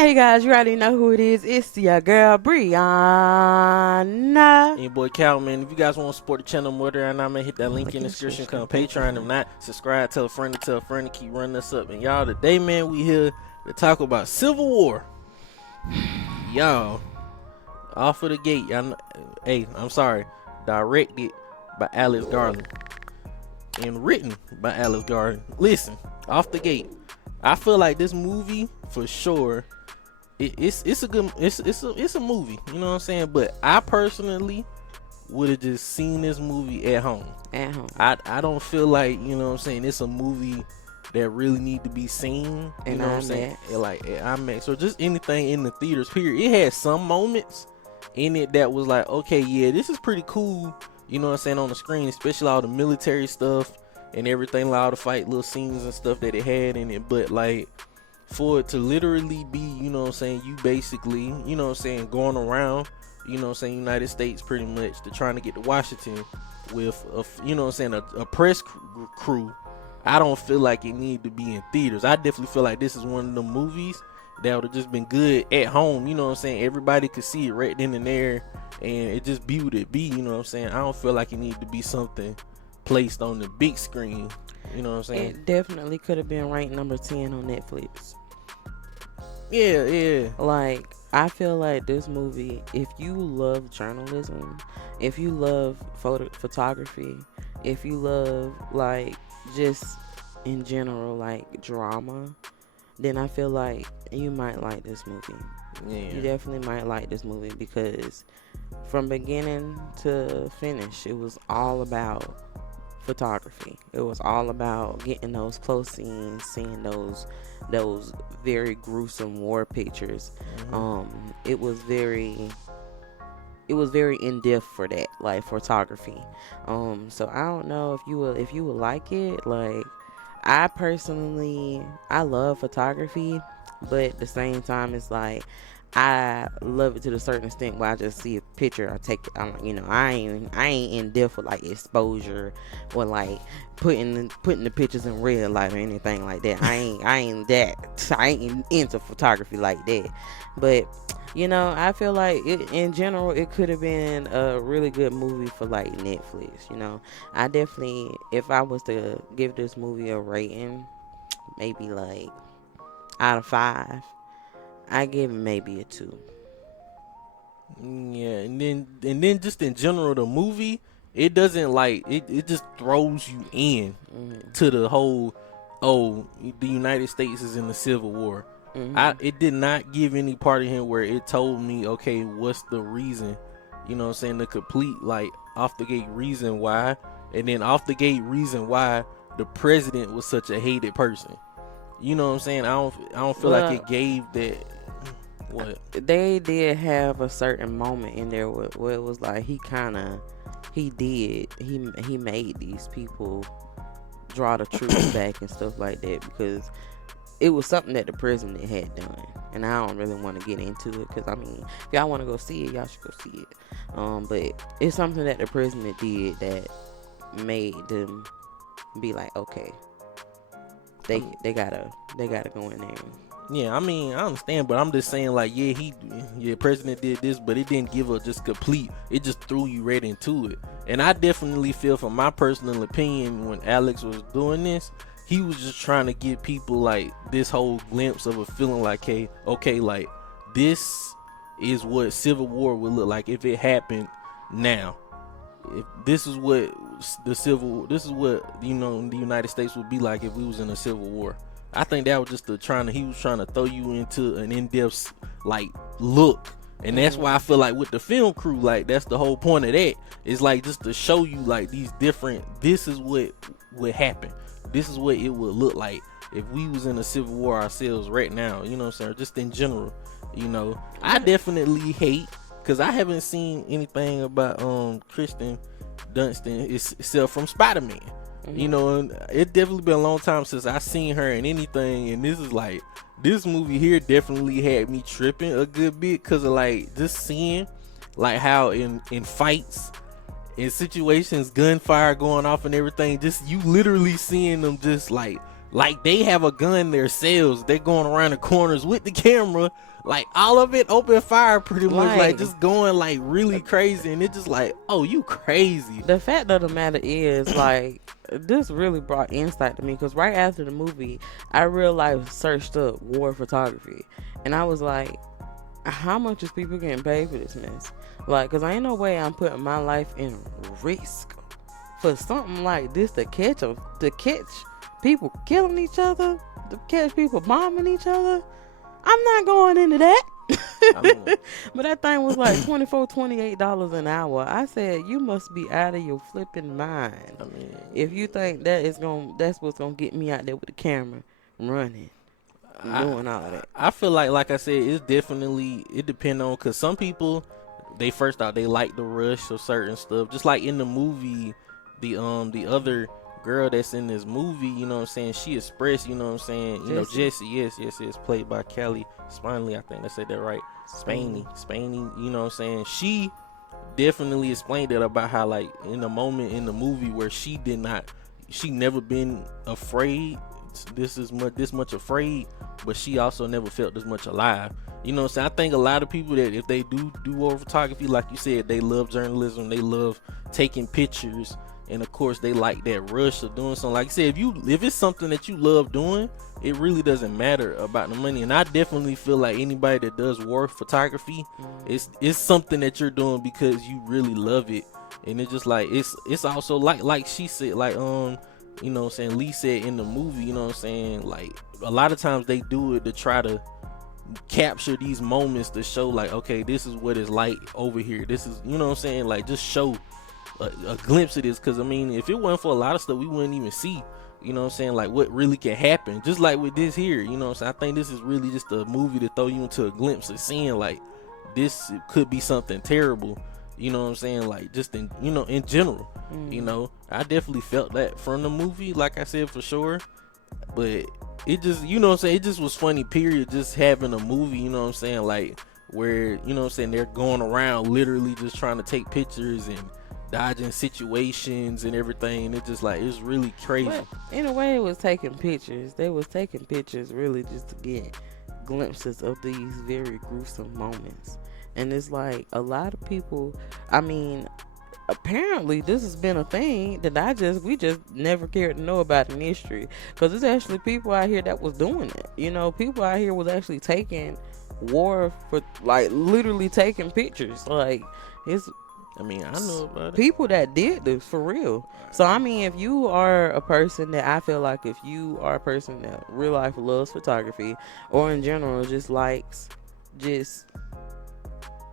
Hey guys, you already know who it is. It's your girl Brianna. And your boy Cal, man. If you guys want to support the channel more, and I'm gonna hit that link in the description. Come Patreon. If not, subscribe, tell a friend to keep running us up. And y'all, today, man, we here to talk about Civil War. Y'all, off of the gate, y'all. Hey, I'm sorry. Directed by Alex Garland and written by Alex Garland. Listen, off the gate, I feel like this movie for sure. It's a good it's a movie, you know what I'm saying? But I personally would have just seen this movie at home. At home. I don't feel like, you know what I'm saying, it's a movie that really need to be seen. You know what I'm saying? Like at IMAX or just anything in the theaters, period. It had some moments in it that was like, okay, yeah, this is pretty cool, you know what I'm saying, on the screen, especially all the military stuff and everything, like all the fight little scenes and stuff that it had in it. But like, for it to literally be, you know what I'm saying, you basically, you know what I'm saying, going around, you know what I'm saying, United States pretty much, to trying to get to Washington with, you know what I'm saying, a press crew. I don't feel like it need to be in theaters. I definitely feel like this is one of the movies that would have just been good at home, you know what I'm saying, everybody could see it right then and there, and it just be what it be, you know what I'm saying. I don't feel like it need to be something placed on the big screen, you know what I'm saying. It definitely could have been ranked number 10 on Netflix. Yeah. Like, I feel like this movie, if you love journalism, if you love photography, if you love, like, just in general, like, drama, then I feel like you might like this movie. Yeah. You definitely might like this movie because from beginning to finish, it was all about photography. It was all about getting those close scenes, seeing those very gruesome war pictures. It was very in depth for that, like photography. So I don't know if you would like it. Like, I personally, I love photography, but at the same time, it's like I love it to a certain extent where I just see a picture, I take it. I'm, I ain't in depth with like exposure or like putting the pictures in real life or anything like that. I ain't into photography like that. But I feel like in general, it could have been a really good movie for like Netflix. I definitely, if I was to give this movie a rating, maybe like out of 5, I give it maybe a 2. Yeah, and then just in general, the movie, it doesn't like it just throws you in to the whole, oh, the United States is in the Civil War. It did not give any part of him where it told me, okay, what's the reason, you know what I'm saying, the complete like off the gate reason why, and then off the gate reason why the president was such a hated person. You know what I'm saying? I don't feel like it gave that. What? They did have a certain moment in there where it was like he made these people draw the troops back and stuff like that, because it was something that the president had done, and I don't really want to get into it because I mean, if y'all want to go see it, y'all should go see it. But it's something that the president did that made them be like, okay, they gotta go in there. Yeah, I mean, I understand, but I'm just saying, like, yeah, president did this, but it didn't give a just complete, it just threw you right into it. And I definitely feel, from my personal opinion, when Alex was doing this, he was just trying to give people like this whole glimpse of a feeling like, hey, okay, like, this is what Civil War would look like if it happened now. If this is what this is what, the United States would be like if we was in a Civil War. I think that was just he was trying to throw you into an in-depth like look, and that's why I feel like with the film crew, like, that's the whole point of that. It's like just to show you like these different. This is what would happen. This is what it would look like if we was in a Civil War ourselves right now. You know what I'm saying? Just in general, I definitely hate, because I haven't seen anything about Kristen Dunst except from Spider-Man. And it definitely been a long time since I seen her in anything, and this is like, this movie here definitely had me tripping a good bit, because of like just seeing like how in fights, in situations, gunfire going off and everything, just you literally seeing them just like they have a gun themselves. They're going around the corners with the camera, like all of it open fire pretty much, like Like, just going like really crazy, and it just like, oh, you crazy. the fact of the matter is, like, this really brought insight to me because right after the movie, I real life searched up war photography, and I was like, how much is people getting paid for this mess? Like, cause ain't no way I'm putting my life in risk for something like this to catch people killing each other, to catch people bombing each other. I'm not going into that. I mean, But that thing was like $28 an hour. I said, you must be out of your flipping mind I mean, if you think that's what's gonna get me out there with the camera running and doing all of that. I feel like I said, it's definitely, it depend on, because some people, they first out, they like the rush of certain stuff, just like in the movie, the other girl that's in this movie, you know what I'm saying, she expressed, you know what I'm saying, you know, Jessie, yes, played by Kelly Spaney, I think I said that right, Spaney, you know what I'm saying, she definitely explained it about how, like, in the moment in the movie where she never been afraid this much afraid, but she also never felt this much alive. You know what I'm saying? I think a lot of people that if they do war photography, like you said, they love journalism, they love taking pictures, and of course they like that rush of doing something. Like I said, if it's something that you love doing, it really doesn't matter about the money. And I definitely feel like anybody that does war photography, it's something that you're doing because you really love it. And it's just like it's also like she said, like you know what I'm saying, Lee said in the movie, you know what I'm saying, like a lot of times they do it to try to capture these moments to show like, okay, this is what it's like over here, this is, you know what I'm saying, like just show a glimpse of this, because I mean, if it wasn't for a lot of stuff we wouldn't even see, you know what I'm saying, like what really can happen, just like with this here, you know what I'm saying. I think this is really just a movie to throw you into a glimpse of seeing like this could be something terrible, you know what I'm saying, like just in, you know, in general. You know, I definitely felt that from the movie, like I said, for sure. But it just, you know what I'm saying, it just was funny, period, just having a movie, you know what I'm saying, like where, you know what I'm saying, they're going around literally just trying to take pictures and dodging situations and everything. It's just like, it's really crazy. But in a way, it was taking pictures. They was taking pictures really just to get glimpses of these very gruesome moments. And it's like a lot of people, I mean, apparently this has been a thing that we just never cared to know about in history, because there's actually people out here that was doing it. You know, people out here was actually taking war for, like, literally taking pictures. Like, it's, I mean, I know about it. people that did this for real. So I mean, if you are a person that, I feel like if you are a person that real life loves photography, or in general just likes just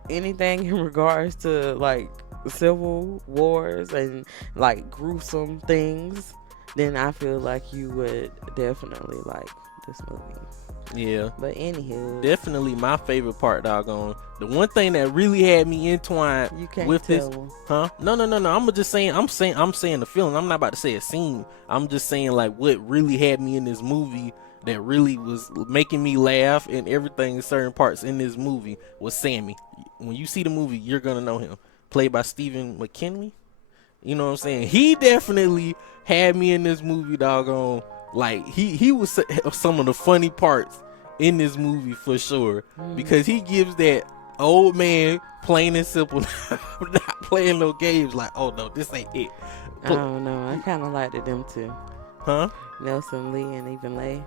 anything in regards to like civil wars and like gruesome things, then I feel like you would definitely like this movie. Yeah. But anywho, Definitely my favorite part, doggone. The one thing that really had me entwined you can't with tell this, them. huh? No. I'm just saying. I'm saying the feeling. I'm not about to say a scene. I'm just saying like what really had me in this movie, that really was making me laugh and everything in certain parts in this movie, was Sammy. When you see the movie, you're gonna know him. Played by Stephen McKinley. You know what I'm saying? He definitely had me in this movie, doggone. Like he was some of the funny parts in this movie for sure, because he gives that old man, plain and simple, not playing no games, like, oh no, this ain't it. I don't know. I kind of liked them too. Huh? Nelson Lee and even Lay.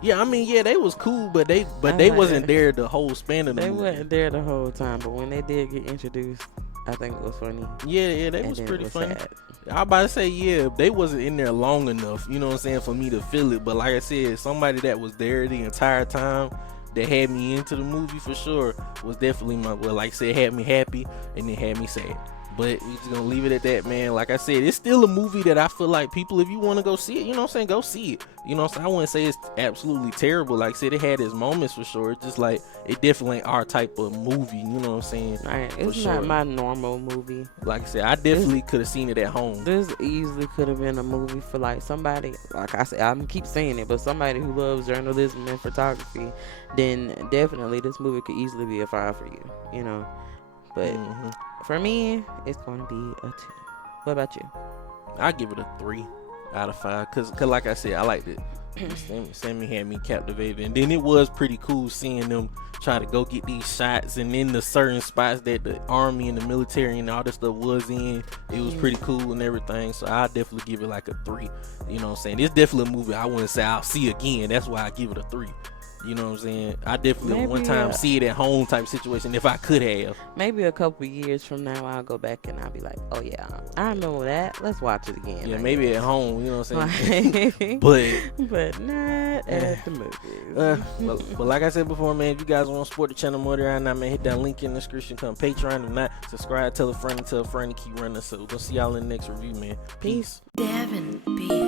Yeah, I mean, yeah, they was cool, but they wasn't there the whole span of the They movie. wasn't there the whole time, but when they did get introduced, I think it was funny. Yeah, they And was then pretty it was funny. sad. I about to say, yeah, they wasn't in there long enough, you know what I'm saying, for me to feel it. But like I said, somebody that was there the entire time, that had me into the movie for sure, was definitely like I said, had me happy and then had me sad. But we just gonna leave it at that, man. Like I said, it's still a movie that I feel like people, if you want to go see it, you know what I'm saying, go see it. You know what I'm saying? I wouldn't say it's absolutely terrible. Like I said, it had its moments for sure. It's just like, it definitely ain't our type of movie, you know what I'm saying? Right. For It's sure. not my normal movie. Like I said, I definitely could have seen it at home. This easily could have been a movie for like somebody, like I said, I'm keep saying it, but somebody who loves journalism and photography, then definitely this movie could easily be a 5 for you, you know. But for me, it's going to be a 2. What about you? I give it a 3 out of 5, cause like I said, I liked it. Sammy had me captivated, and then it was pretty cool seeing them try to go get these shots, and in the certain spots that the army and the military and all that stuff was in, it was pretty cool and everything. So I definitely give it like a 3. You know what I'm saying? It's definitely a movie I wouldn't say I'll see again. That's why I give it a 3. You know what I'm saying? I definitely Maybe, one time see it at home type situation if I could have. Maybe a couple years from now, I'll go back and I'll be like, oh yeah, I remember that. Let's watch it again. Yeah, I maybe guess. at home. You know what I'm saying? but but not at the movies. but like I said before, man, if you guys want to support the channel more right now, man, hit that link in the description. Come Patreon. If not, subscribe, tell a friend, and keep running. So we'll see y'all in the next review, man. Peace. Devin B.